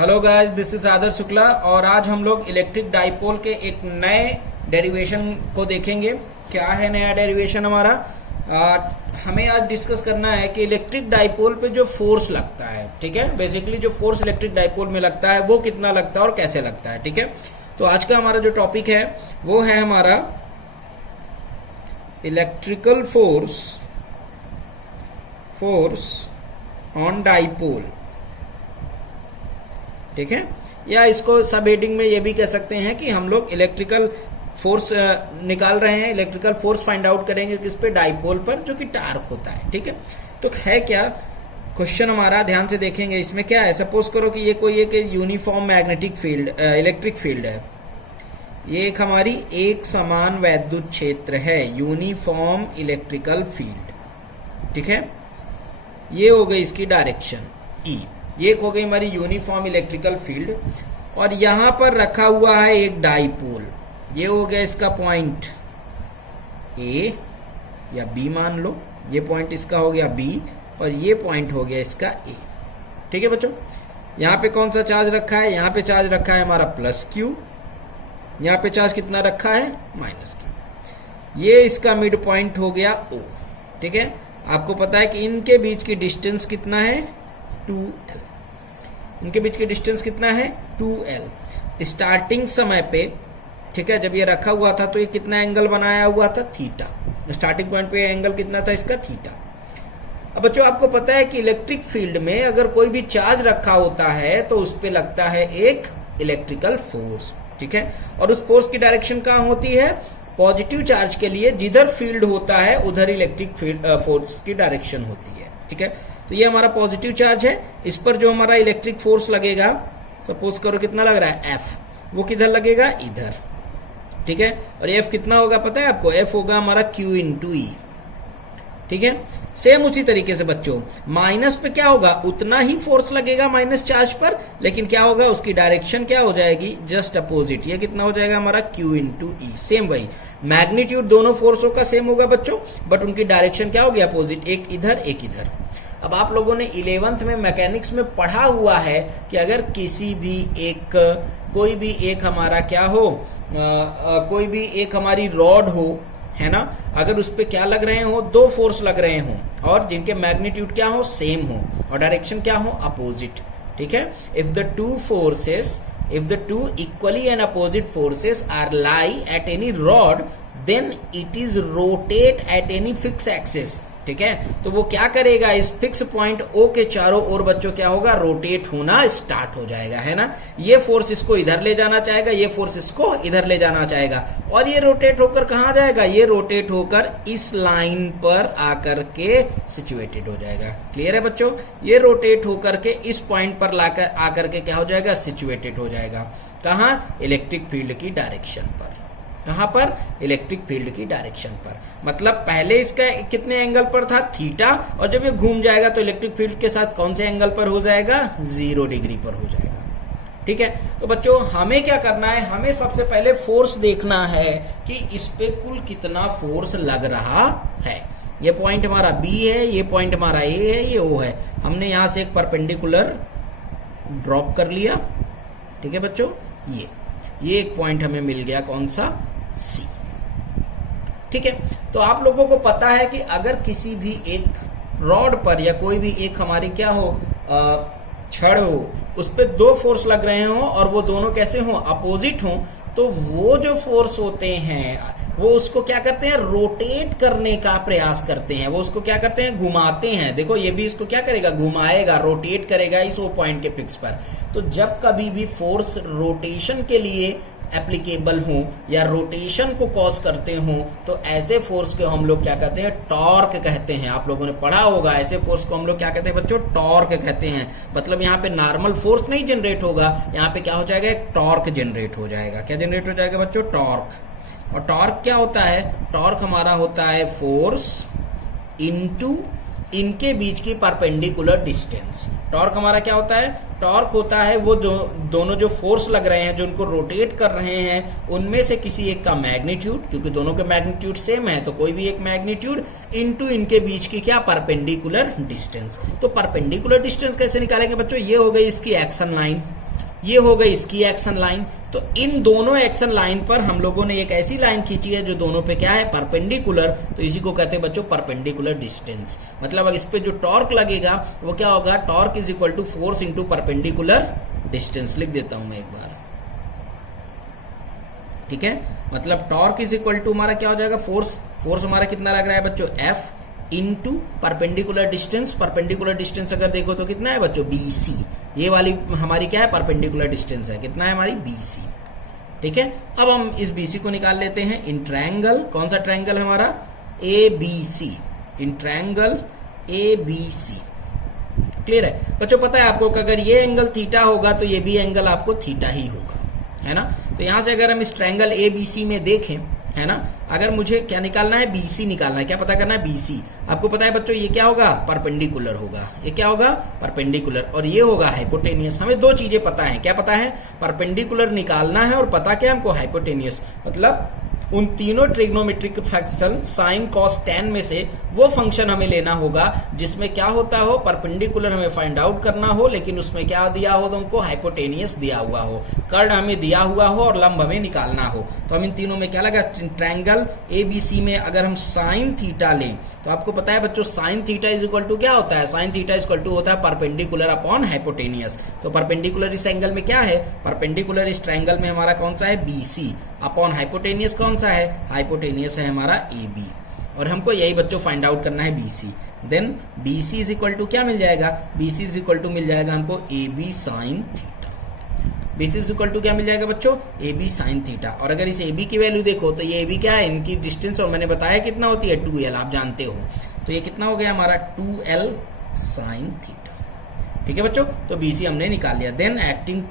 Hello guys, this is आदर्श शुक्ला और आज हम लोग इलेक्ट्रिक डाइपोल के एक नए डेरिवेशन को देखेंगे। क्या है नया डेरिवेशन हमारा? हमें आज डिस्कस करना है कि इलेक्ट्रिक डाइपोल पे जो फोर्स लगता है, ठीक है, बेसिकली जो फोर्स इलेक्ट्रिक डाइपोल में लगता है वो कितना लगता है और कैसे लगता है, ठीक है। तो आज का हमारा जो टॉपिक है वो है हमारा इलेक्ट्रिकल फोर्स ऑन डाइपोल, ठीक है। या इसको सब हेडिंग में ये भी कह सकते हैं कि हम लोग इलेक्ट्रिकल फोर्स निकाल रहे हैं, इलेक्ट्रिकल फोर्स फाइंड आउट करेंगे किस पे? डाइपोल पर, जो कि टार्क होता है, ठीक है। तो है क्या क्वेश्चन हमारा, ध्यान से देखेंगे। इसमें क्या है, सपोज करो कि ये कोई एक uniform magnetic field electric field है। ये एक हमारी एक समान वैद्युत क्षेत्र है, यूनिफॉर्म इलेक्ट्रिकल फील्ड, ठीक है। ये हो गई इसकी डायरेक्शन ई, ये हो गई हमारी यूनिफॉर्म इलेक्ट्रिकल फील्ड। और यहां पर रखा हुआ है एक डाइपोल, ये हो गया इसका पॉइंट ए या बी मान लो, ये पॉइंट इसका हो गया बी और ये पॉइंट हो गया इसका ए, ठीक है बच्चों। यहां पे कौन सा चार्ज रखा है? यहां पे चार्ज रखा है हमारा प्लस क्यू, यहां पे चार्ज कितना रखा है? Minus Q. ये इसका मिड पॉइंट हो गया ओ, ठीक है। आपको पता है कि इनके बीच की डिस्टेंस कितना है? 2L। इनके बीच की डिस्टेंस कितना है? 2L। स्टार्टिंग समय पे, ठीक है, जब ये रखा हुआ था तो ये कितना एंगल बनाया हुआ था? थीटा। स्टार्टिंग पॉइंट पे एंगल कितना था इसका? थीटा। अब बच्चों आपको पता है कि इलेक्ट्रिक फील्ड में अगर कोई भी चार्ज रखा होता है तो उस पे लगता है एक इलेक्ट्रिकल फोर्स, ठीक है। और उस फोर्स की डायरेक्शन कहाँ होती है? पॉजिटिव चार्ज के लिए जिधर फील्ड होता है उधर इलेक्ट्रिक फील्ड फोर्स की डायरेक्शन होती है, ठीक है। तो ये हमारा पॉजिटिव चार्ज है, इस पर जो हमारा इलेक्ट्रिक फोर्स लगेगा, सपोज करो कितना लग रहा है? F। वो किधर लगेगा? इधर, ठीक है। और F कितना होगा पता है आपको? F होगा हमारा Q इंटू ई, ठीक है। सेम उसी तरीके से बच्चों माइनस पे क्या होगा? उतना ही फोर्स लगेगा माइनस चार्ज पर, लेकिन क्या होगा? उसकी डायरेक्शन क्या हो जाएगी? Just opposite. ये कितना हो जाएगा हमारा? Q इंटू ई। सेम वही मैग्नीट्यूड दोनों फोर्सों का सेम होगा बच्चों, बट उनकी डायरेक्शन क्या होगी? अपोजिट, एक इधर एक इधर। अब आप लोगों ने 11th में मैकेनिक्स में पढ़ा हुआ है कि अगर किसी भी एक कोई भी एक हमारा क्या हो, कोई भी एक हमारी रॉड हो, है ना, अगर उस पे क्या लग रहे हो? दो फोर्स लग रहे हो और जिनके मैग्नीट्यूड क्या हो? सेम हो और डायरेक्शन क्या हो? अपोजिट, ठीक है। If the two equally and opposite forces are lie at any rod then it is rotate at any fix axis, ठीक है। तो वो क्या करेगा? इस फिक्स पॉइंट O के चारों ओर बच्चों क्या होगा? रोटेट होना स्टार्ट हो जाएगा, है ना। ये फोर्स इसको इधर ले जाना चाहेगा, ये फोर्स इसको इधर ले जाना चाहेगा और ये रोटेट होकर कहां जाएगा? ये रोटेट होकर इस लाइन पर आकर के सिचुएटेड हो जाएगा। क्लियर है बच्चों? ये रोटेट होकर के इस पॉइंट पर लाकर आकर के क्या हो जाएगा? सिचुएटेड हो जाएगा। कहां? इलेक्ट्रिक फील्ड की डायरेक्शन पर। कहां पर? इलेक्ट्रिक फील्ड की डायरेक्शन पर। मतलब पहले इसका कितने एंगल पर था? थीटा, और जब ये घूम जाएगा तो इलेक्ट्रिक फील्ड के साथ कौन से एंगल पर हो जाएगा? 0 डिग्री पर हो जाएगा, ठीक है। तो बच्चों हमें क्या करना है? हमें सबसे पहले फोर्स देखना है कि इस पे कुल कितना फोर्स लग रहा है। ये पॉइंट हमारा B है, ये पॉइंट हमारा A है, ये O है। हमने यहां से एक परपेंडिकुलर ड्रॉप कर लिया, ठीक है बच्चों। ये एक पॉइंट हमें मिल गया, कौन सा? C, ठीक है। तो आप लोगों को पता है कि अगर किसी भी एक रॉड पर या कोई भी एक हमारी क्या हो, छड़ हो, उस पर दो फोर्स लग रहे हो और वो दोनों कैसे हो? अपोजिट हो, तो वो जो फोर्स होते हैं वो उसको क्या करते हैं? रोटेट करने का प्रयास करते हैं। वो उसको क्या करते हैं? घुमाते हैं। देखो ये भी इसको क्या करेगा? घुमाएगा, रोटेट करेगा इस वो पॉइंट के फिक्स पर। तो जब कभी भी फोर्स रोटेशन के लिए एप्लीकेबल हो या रोटेशन को कॉज करते हो तो ऐसे फोर्स को हम लोग क्या कहते हैं? टॉर्क कहते हैं। आप लोगों ने पढ़ा होगा, ऐसे फोर्स को हम लोग क्या कहते हैं बच्चों? टॉर्क कहते हैं। मतलब यहाँ पे नॉर्मल फोर्स नहीं जनरेट होगा, यहाँ पे क्या हो जाएगा? एक टॉर्क जनरेट हो जाएगा। क्या जनरेट हो जाएगा बच्चों? टॉर्क। और टॉर्क क्या होता है? टॉर्क हमारा होता है फोर्स इनटू इनके बीच की परपेंडिकुलर डिस्टेंस। टॉर्क हमारा क्या होता है? टॉर्क होता है वो जो दोनों जो फोर्स लग रहे हैं, जो उनको रोटेट कर रहे हैं, उनमें से किसी एक का मैग्नीट्यूड, क्योंकि दोनों के मैग्नीट्यूड सेम है तो कोई भी एक मैग्नीट्यूड इनटू इनके बीच की क्या? Perpendicular distance. तो परपेंडिकुलर डिस्टेंस कैसे निकालेंगे बच्चों? ये हो गई इसकी एक्शन लाइन। ये हो गई इसकी एक्शन लाइन। तो इन दोनों एक्शन लाइन पर हम लोगों ने एक ऐसी लाइन खींची है जो दोनों पे क्या है, परपेंडिकुलर, तो इसी को कहते हैं बच्चों परपेंडिकुलर डिस्टेंस। मतलब अब इस पे जो टॉर्क लगेगा वो क्या होगा, torque is equal to force into perpendicular distance. लिख देता हूं मैं एक बार, ठीक है। मतलब टॉर्क इज इक्वल टू हमारा क्या हो जाएगा, फोर्स हमारा कितना लग रहा है बच्चों, F into perpendicular distance. Perpendicular distance अगर देखो तो कितना है बच्चों, BC। ये वाली हमारी क्या है, परपेंडिकुलर डिस्टेंस है, कितना है हमारी, BC। ठीक है। अब हम इस BC को निकाल लेते हैं इन ट्रायंगल, कौन सा ट्रायंगल हमारा, ABC, in triangle ABC। Clear है बच्चों। पता है आपको कि अगर ये एंगल थीटा होगा तो ये भी एंगल आपको थीटा ही होगा, है ना। तो यहां से अगर हम इस ट्रायंगल ABC में देखें, है ना, अगर मुझे क्या निकालना है, BC निकालना है, क्या पता करना है, BC। आपको पता है बच्चों ये क्या होगा, परपेंडिकुलर होगा, ये क्या होगा, परपेंडिकुलर, और ये होगा हाइपोटेनियस। हमें दो चीजें पता है, क्या पता है, परपेंडिकुलर निकालना है और पता क्या हमको, हाइपोटेनियस। मतलब उन तीनों trigonometric function sine cos tan में से वो फंक्शन हमें लेना होगा जिसमें क्या होता हो, परपेंडिकुलर हमें फाइंड आउट करना हो, लेकिन उसमें क्या दिया हो तुमको, हाइपोटेनियस दिया हुआ हो, कर्ण हमें दिया हुआ हो और लंब हमें निकालना हो। तो हम इन तीनों में क्या लगा, ट्रायंगल ABC में अगर हम साइन थीटा लें तो आपको पता है बच्चों sine theta is equal to क्या होता है, sine theta is equal to होता है परपेंडिकुलर अपॉन हाइपोटेनियस। तो परपेंडिकुलर इस एंगल में क्या है, परपेंडिकुलर इस ट्रायंगल में हमारा कौन सा है, BC, अपॉन हाइपोटेनियस कौन सा है, हाइपोटेनियस है हमारा AB। और हमको यही बच्चों फाइंड आउट करना है BC। Then BC is equal to क्या मिल जाएगा, BC इज इक्वल टू मिल जाएगा हमको AB sine theta. BC is equal to क्या मिल जाएगा बच्चों, AB साइन थीटा। और अगर इस AB की वैल्यू देखो तो ये AB क्या है, इनकी डिस्टेंस, और मैंने बताया कितना होती है, 2L, आप जानते हो। तो ये कितना हो गया हमारा, 2L साइन थीटा। ठीक है बच्चों, तो BC हमने निकाल लिया। देन एक्टिंग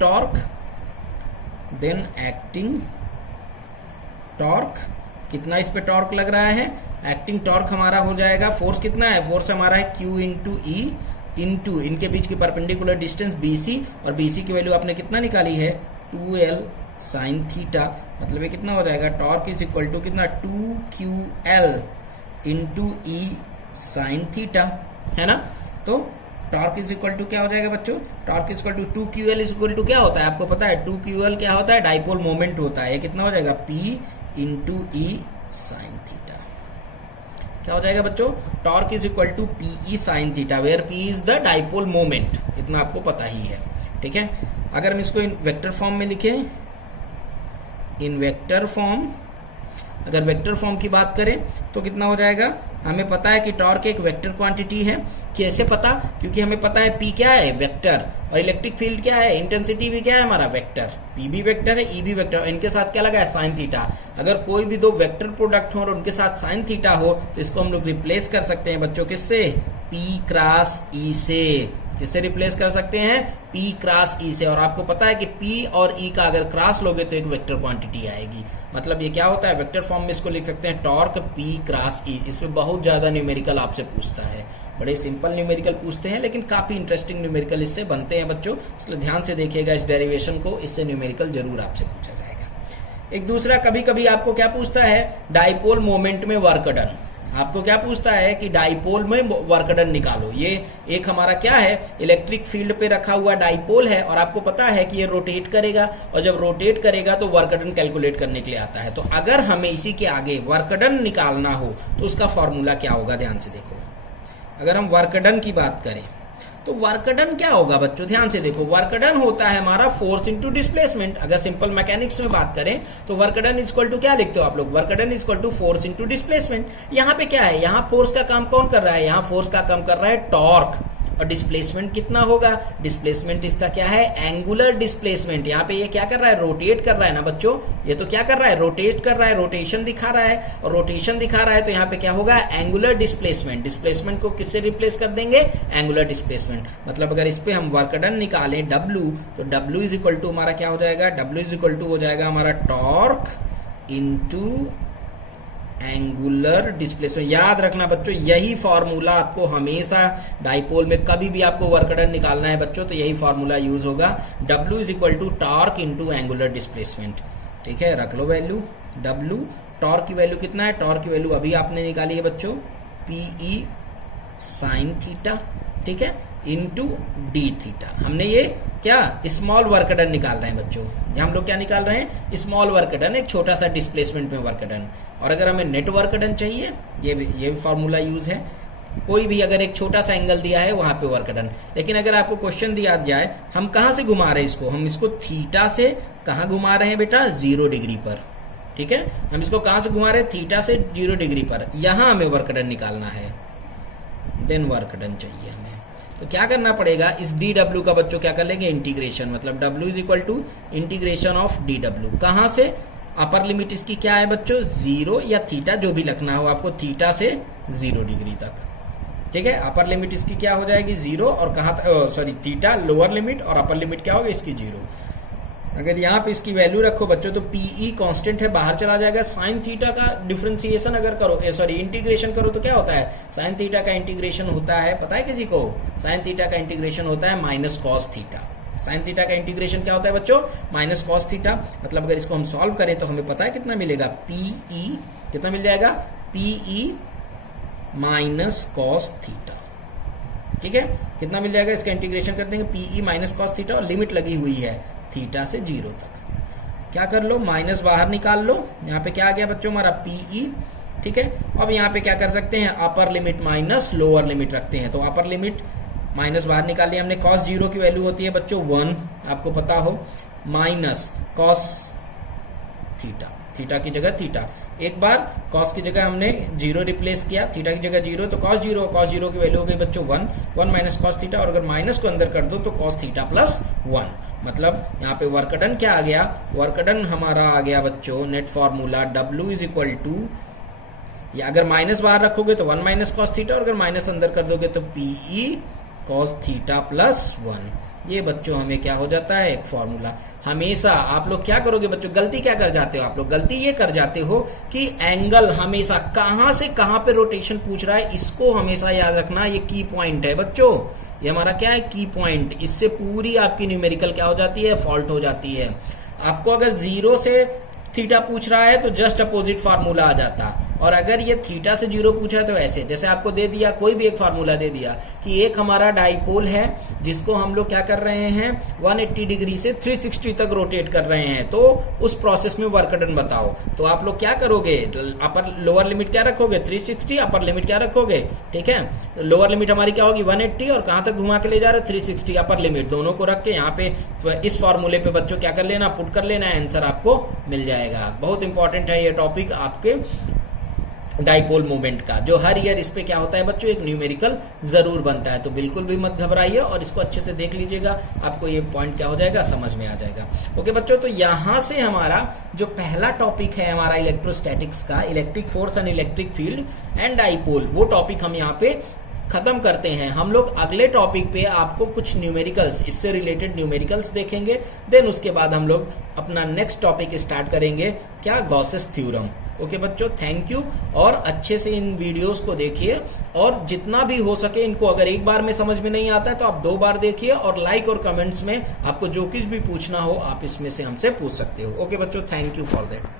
टॉर्क, कितना इस पे टॉर्क लग रहा है, एक्टिंग टॉर्क हमारा हो जाएगा, फोर्स कितना है, फोर्स हमारा है Q इंटू E इंटू इनके बीच की परपेंडिकुलर डिस्टेंस BC, और BC की वैल्यू आपने कितना निकाली है, 2L साइन थीटा। मतलब ये कितना हो जाएगा, टॉर्क इज इक्वल टू कितना, 2QL into E sine theta, है ना। तो टॉर्क इज इक्वल टू क्या हो जाएगा बच्चों, torque is equal to 2QL is equal to क्या होता है, आपको पता है 2QL क्या होता है, डाइपोल मोमेंट होता है। ये कितना हो जाएगा, P into E sine theta. क्या हो जाएगा बच्चों, torque is equal to PE sine theta, where P is the dipole moment, इतना आपको पता ही है। ठीक है। अगर हम इसको इन वेक्टर फॉर्म में लिखें, इन वेक्टर फॉर्म, अगर वेक्टर फॉर्म की बात करें तो कितना हो जाएगा, हमें पता है कि टॉर्क एक वेक्टर क्वांटिटी है। कैसे पता, क्योंकि हमें पता है P क्या है, वेक्टर, और इलेक्ट्रिक फील्ड क्या है, इंटेंसिटी भी क्या है हमारा, वेक्टर। P भी वेक्टर है, E भी वेक्टर, और इनके साथ क्या लगा है, साइन थीटा। अगर कोई भी दो वेक्टर प्रोडक्ट हो और उनके साथ साइन थीटा हो तो इसको हम लोग रिप्लेस कर सकते हैं बच्चों, किससे, P क्रॉस E से। किससे रिप्लेस कर सकते हैं, P क्रॉस E से। और आपको पता है कि P और E का अगर क्रॉस लोगे तो एक वेक्टर क्वांटिटी आएगी। मतलब ये क्या होता है, वेक्टर फॉर्म में इसको लिख सकते हैं, टॉर्क P क्रॉस E। इसमें बहुत ज्यादा न्यूमेरिकल आपसे पूछता है, बड़े सिंपल न्यूमेरिकल पूछते हैं, लेकिन काफी इंटरेस्टिंग न्यूमेरिकल इससे बनते हैं बच्चों, इसलिए ध्यान से देखिएगा इस डेरिवेशन को, इससे न्यूमेरिकल जरूर आपसे पूछा जाएगा। एक दूसरा कभी कभी आपको क्या पूछता है, डाइपोल मोमेंट में वर्क डन। आपको क्या पूछता है कि डाइपोल में वर्क डन निकालो। ये एक हमारा क्या है, इलेक्ट्रिक फील्ड पे रखा हुआ डाइपोल है, और आपको पता है कि ये रोटेट करेगा, और जब रोटेट करेगा तो वर्क डन कैलकुलेट करने के लिए आता है। तो अगर हमें इसी के आगे वर्क डन निकालना हो तो उसका फॉर्मूला क्या होगा, ध्यान से देखो। अगर हम वर्क डन की बात करें तो वर्क डन क्या होगा बच्चों, ध्यान से देखो। वर्क डन होता है हमारा फोर्स इंटू डिस्प्लेसमेंट। अगर सिंपल मैकेनिक्स में बात करें तो work done is equal to क्या लिखते हो आप लोग, work done is equal to force into displacement. यहाँ पे क्या है, यहाँ फोर्स का काम कौन कर रहा है, यहाँ फोर्स का काम कर रहा है टॉर्क, और डिस्प्लेसमेंट कितना होगा, डिस्प्लेसमेंट इसका क्या है, एंगुलर डिस्प्लेसमेंट। यहाँ पे ये क्या कर रहा है, रोटेट कर रहा है ना बच्चों, ये तो क्या कर रहा है, रोटेट कर रहा है, रोटेशन दिखा रहा है, और रोटेशन दिखा रहा है तो यहाँ पे क्या होगा, एंगुलर डिस्प्लेसमेंट। डिस्प्लेसमेंट को किससे रिप्लेस कर देंगे, एंगुलर डिस्प्लेसमेंट। मतलब अगर इस पे हम वर्क डन निकालें W, तो W इज इक्वल टू हमारा क्या हो जाएगा, W इज इक्वल टू हो जाएगा हमारा टॉर्क इंटू एंगुलर डिस्प्लेसमेंट। याद रखना बच्चों, यही फॉर्मूला आपको हमेशा डाइपोल में कभी भी आपको वर्क डन निकालना है बच्चों तो यही फॉर्मूला यूज होगा, W is equal to torque into angular displacement. ठीक है, रख लो वैल्यू W। टॉर्क की वैल्यू कितना है, टॉर्क की वैल्यू अभी आपने निकाली है बच्चों, PE साइन थीटा। ठीक है, इंटू डी थीटा। हमने ये क्या स्मॉल वर्क डन निकाल रहे हैं बच्चों, ये हम लोग क्या निकाल रहे हैं, स्मॉल वर्क डन, एक छोटा सा डिस्प्लेसमेंट में वर्क डन। और अगर हमें नेट वर्क डन चाहिए, ये भी फॉर्मूला यूज है, कोई भी अगर एक छोटा सा एंगल दिया है वहां पे वर्क डन। लेकिन अगर आपको क्वेश्चन दिया जाए हम कहां से घुमा रहे हैं इसको, हम इसको थीटा से कहां घुमा रहे हैं बेटा, 0 डिग्री पर, ठीक है। हम इसको कहां से घुमा रहे हैं, थीटा से 0 डिग्री पर, यहां हमें वर्क डन निकालना है, देन वर्क डन चाहिए हमें। तो क्या करना पड़ेगा, इस डी डब्ल्यू का बच्चों क्या कर लेंगे, इंटीग्रेशन, मतलब W is equal to integration of d W. कहां से, अपर लिमिट इसकी क्या है बच्चों, 0 या थीटा, जो भी लिखना हो आपको, थीटा से 0 डिग्री तक, ठीक है। अपर लिमिट इसकी क्या हो जाएगी 0, और कहां, सॉरी थीटा लोअर लिमिट, और अपर लिमिट क्या होगी इसकी 0। अगर यहाँ पे इसकी वैल्यू रखो बच्चों तो पीई कांस्टेंट है, बाहर चला जाएगा। साइन थीटा का डिफरेंशिएशन अगर करो, सॉरी इंटीग्रेशन करो तो क्या होता है, साइन थीटा का इंटीग्रेशन होता है, पता है किसी को, साइन थीटा का इंटीग्रेशन होता है minus cos theta. Sine theta का इंटीग्रेशन क्या होता है बच्चों, माइनस कॉस थीटा। मतलब अगर इसको हम सॉल्व करें तो हमें पता है कितना मिलेगा, पीई कितना मिल जाएगा, पीई माइनस कॉस थीटा, ठीक है। कितना मिल जाएगा, इसका इंटीग्रेशन कर देंगे, पीई माइनस कॉस थीटा, और लिमिट लगी हुई है थीटा से 0 तक। क्या कर लो, माइनस बाहर निकाल लो, यहाँ पे क्या आ गया बच्चों हमारा पीई, ठीक है। अब यहाँ पे क्या कर सकते हैं, upper limit minus lower limit रखते हैं, तो अपर लिमिट माइनस बाहर निकाल लिया हमने, कॉस 0 की वैल्यू होती है बच्चों 1, आपको पता हो, माइनस कॉस थीटा, थीटा की जगह थीटा, एक बार कॉस की जगह हमने 0 रिप्लेस किया, थीटा की जगह 0, तो कॉस 0 की वैल्यू हो गई बच्चों 1 माइनस कॉस थीटा, और अगर माइनस को अंदर कर दो तो कॉस थीटा प्लस 1। मतलब यहाँ पे वर्क डन क्या आ गया, वर्क डन हमारा आ गया बच्चों, net formula W is equal to, या अगर माइनस बाहर रखोगे तो 1 माइनस कॉस थीटा, और अगर माइनस अंदर कर दोगे तो पीई कॉस थीटा प्लस 1। ये बच्चों हमें क्या हो जाता है, एक फॉर्मूला। हमेशा आप लोग क्या करोगे बच्चों, गलती क्या कर जाते हो आप लोग, गलती ये कर जाते हो कि एंगल हमेशा कहां से कहां पे रोटेशन पूछ रहा है, इसको हमेशा याद रखना, ये की पॉइंट है बच्चों, ये हमारा क्या है, की पॉइंट। इससे पूरी आपकी न्यूमेरिकल क्या हो जाती है, फॉल्ट हो जाती है। आपको अगर 0 से थीटा पूछ रहा है तो जस्ट अपोजिट फार्मूला आ जाता, और अगर ये थीटा से 0 पूछा है तो ऐसे, जैसे आपको दे दिया कोई भी एक फार्मूला दे दिया कि एक हमारा डाइपोल है जिसको हम लोग क्या कर रहे हैं, 180 डिग्री से 360 तक रोटेट कर रहे हैं, तो उस प्रोसेस में वर्क डन बताओ। तो आप लोग क्या करोगे, अपर लोअर लिमिट क्या रखोगे 360, अपर लिमिट क्या रखोगे, ठीक है। लोअर लिमिट हमारी क्या होगी 180, और कहां तक घुमा के ले जा रहे 360, अपर लिमिट दोनों को रख के यहाँ पे इस फॉर्मूले पे बच्चों क्या कर लेना, पुट कर लेना, आंसर आपको मिल जाएगा। बहुत इंपॉर्टेंट है ये टॉपिक आपके डाइपोल मूवमेंट का, जो हर ईयर इस पे क्या होता है बच्चों, एक न्यूमेरिकल जरूर बनता है। तो बिल्कुल भी मत घबराइए और इसको अच्छे से देख लीजिएगा, आपको ये पॉइंट क्या हो जाएगा, समझ में आ जाएगा। ओके बच्चों, तो यहां से हमारा जो पहला टॉपिक है हमारा इलेक्ट्रोस्टैटिक्स का, electric force and electric field and dipole, वो टॉपिक हम यहाँ पे खत्म करते हैं। हम लोग अगले टॉपिक पे आपको कुछ न्यूमेरिकल्स, इससे रिलेटेड न्यूमेरिकल्स देखेंगे, देन उसके बाद हम लोग अपना नेक्स्ट टॉपिक स्टार्ट करेंगे, क्या, गॉसेस थ्योरम। ओके बच्चों, थैंक यू, और अच्छे से इन वीडियोस को देखिए, और जितना भी हो सके इनको, अगर एक बार में समझ में नहीं आता है तो आप 2 बार देखिए, और लाइक और कमेंट्स में आपको जो कुछ भी पूछना हो आप इसमें से हमसे पूछ सकते हो। ओके बच्चों, थैंक यू फॉर दैट।